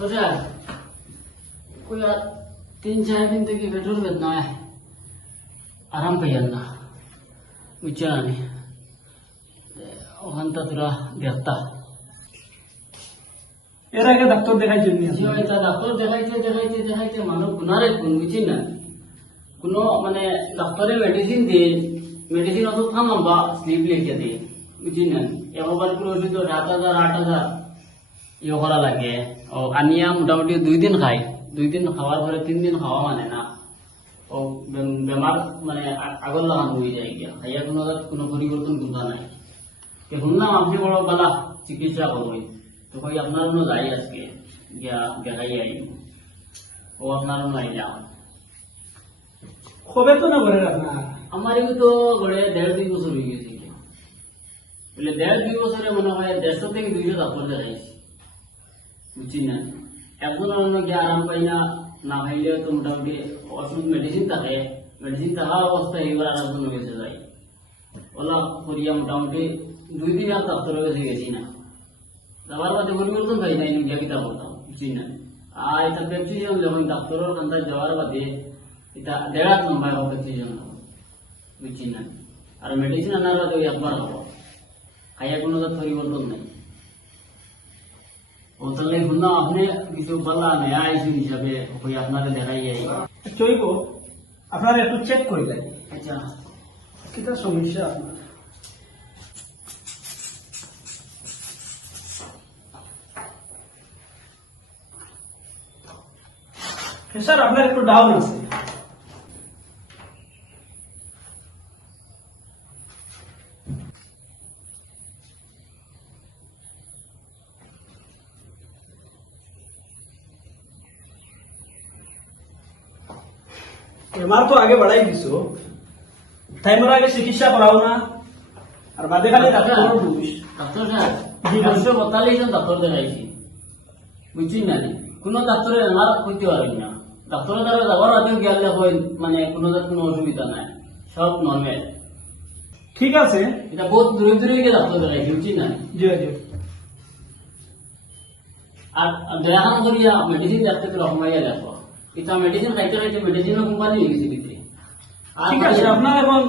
Doctor साहब कोई 3-4 दिन থেকে পেটের বেদনা আরাম পাইয়ান না বুঝছেন ওখানটা তোরা দেখতা এর আগে ডাক্তার দেখাইছেন নি? এটা ডাক্তার দেখাইতে মানুষ গুনারে কোন বুঝছেন না কোনো মানে ডাক্তারে মেডিসিন দিন মেডিসিন অত থামাম বা স্লিপ লিখে দিন বুঝছেন না একবার করে ওষুধ 7,000 8,000 ইয়ে করা লাগে ও আনিয়া মোটামুটি 2 দিন খাই 2 দিন খাওয়ার পরে 3 দিন খাওয়া মানে না ও বেমার মানে আগর লাগানো হয়ে যায় গিয়া খাইয়া কোনো পরিবর্তন কোনটা নাই শুনলাম আপনি বড় বালা চিকিৎসা করবেন তো কই আপনার অন্য যাই আজকে গিয়া দেখাই আই ও আপনার অন্য আইলাম কবে তো না করে আপনার? আমার এগুলো তো গড়ে 1.5-2 বছর হয়ে গেছে বলে 1.5-2 বছরে মনে হয় 150 থেকে 200 ডাক্তার দেখাইছি বুঝছি না এখন অন্য গিয়ে আরাম পাই না না খাইলে তো মোটামুটি ওষুধ মেডিসিন থাকে মেডিসিন থাকা অবস্থায় এবার আরাম হয়ে গেছে যাই ওলা করিয়া মোটামুটি 2 দিন আর ডাক্তারের কাছে গেছি না যাওয়ার বাদে পরিবর্তন হয় নাই গিয়া কিতা করতাম বুঝছি না আর এটা প্রেসক্রিপশন যখন ডাক্তারের কাছে যাওয়ার বাদে এটা 1.5 নম্বর প্রেসক্রিপশন বুঝছি না আর মেডিসিন আনার বাদে ওই একবার হবো খাইয়া কোনো পরিবর্তন নাই ও তাহলে শুনলাম আপনি কিছু বলা নেয়া আইসি হিসাবে ওই আপনাকে দেখাই যাই চইব আপনারা একটু চেক করে দেন আচ্ছা কিটা সমস্যা আপনার। প্রেসার আপনার একটু ডাউন আছে। এমআর তো আগে বাড়াই দিছো টাইমের আগে চিকিৎসা করাও না আর বাদে খালি ডাক্তারের দোষ। ডাক্তার সাহেব জি, বছর বতালেই ডাক্তার দেখাইছি বুঝছি না কোনো ডাক্তারের আমার করতে পারবি না ডাক্তারের দ্বারা যাওয়ার আগেও গেলে হয় মানে কোনো অসুবিধা নাই সব নর্মাল ঠিক আছে। এটা বহুত দূরে দূরে গিয়ে ডাক্তার দেখাইছি বুঝছি না জি জি আর দেখানো করিয়া মেডিসিন দেখতে তো রকমাইয়া দেখো এটা মেডিসিন খাইতে মেডিসিনের কোম্পানি হয়ে গেছে ভিতরে ঠিক আছে। আপনার এখন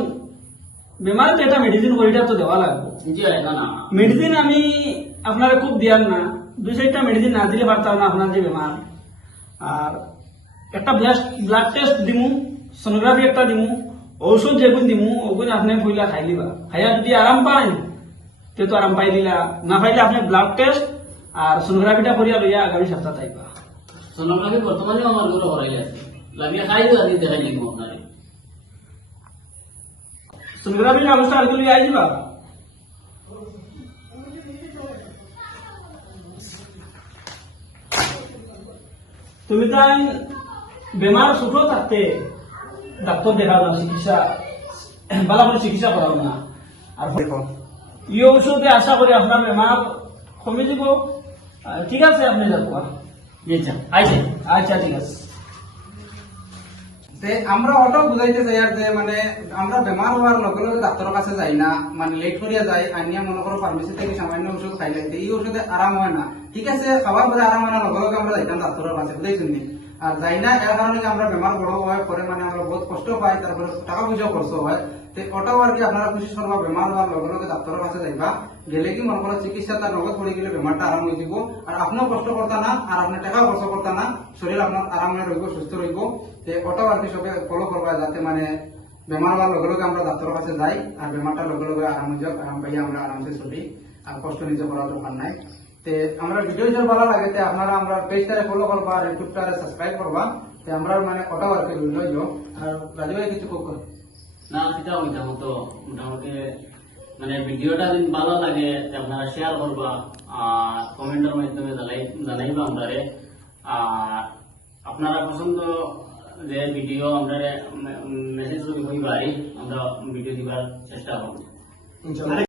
বেমার যেটা মেডিসিন করিটা তো দেওয়া লাগবে। জি না না মেডিসিন আমি আপনার খুব দিয়ার না 2-4টা মেডিসিন না দিলে পারতাম না আপনার যে বেমার। আর একটা ব্লাড টেস্ট দিমু সোনোগ্রাফি একটা দিমু ঔষধ যেগুন দিমু ওগুন আপনি কইলা খাই লিবা খাইয়া যদি আরাম পাই তে তো আরাম পাই দিলা না পাইলে আপনি ব্লাড টেস্ট আর সোনোগ্রাফিটা করিয়া লইয়া আগামী সপ্তাহ আইবা। সোনোগ্রাফি বর্তমানে আমার ঘরে করাই আছে লাগিয়ে খাই দিও আমি দেখাই দিব আপনারে সোনোগ্রাফির অবস্থা আর লইয়া আই দিবা। তুমি তাই বেমার ছোট থাকতে ডাক্তার দেখাও না চিকিৎসা ভালো করে চিকিৎসা করাও না আর ই ঔষধে আশা করি আপনার বেমার কমে যাব। ঠিক আছে আপনি যাবো। আচ্ছা আইছে আচ্ছা ঠিক আছে। আমরা অটো বুঝাইতে চাই আর যে মানে আমরা বেমার হওয়ার লগে লগে ডাক্তারের কাছে যাই না মানে লেট করিয়া যাই আনিয়া মনে করো ফার্মেসি থেকে সামান্য ওষুধ খাইলে এই ওষুধে আরাম হয় না। ঠিক আছে খাবার পরে আরাম হয় না লগে লগে আমরা যাইতাম ডাক্তারের কাছে বুঝাইছেন নি আর যাই না এর কারণে আমরা বেমার বড় হওয়ার পরে মানে আমরা বহুত কষ্ট পাই তারপরে টাকা পয়সাও খরচ হয়। তো ওটাও আর কি আপনারা খুশি করবা বেমার হওয়ার লগে লগে ডাক্তারের কাছে যাইবা গেলে কি মনে করো চিকিৎসা তার নগদ পড়ে গেলে বেমারটা আরাম হয়ে যাব আর আপনিও কষ্ট করতা না আর আপনার টাকা খরচ করতা না শরীর আপনার আরাম রইব সুস্থ রইব। ওটাও আর কি সবে ফলো করবা যাতে মানে বেমার হওয়ার লগে লগে আমরা ডাক্তারের কাছে যাই আর বেমারটা লগে লগে আরাম হয়ে যাক আরাম পাইয়া আমরা আরামসে চলি আর কষ্ট নিজে করার দরকার নাই। তে আমরা ভিডিও যদি ভালো লাগে তে আপনারা আমরা পেজটারে ফলো করবা আর ইউটিউবটারে সাবস্ক্রাইব করবা তে আমরা মানে ওটাও আর কি লইও আর রাজু ভাই কিছু কোক না সেটা ওইটা মতো মোটামুটি মানে ভিডিওটা যদি ভালো লাগে আপনারা শেয়ার করবা আর কমেন্টের মাধ্যমে জানাইবা আমারে আর আপনারা পছন্দ যে ভিডিও আমরা মেসেজ করি হইবাই আমরা ভিডিও দিবার চেষ্টা করব।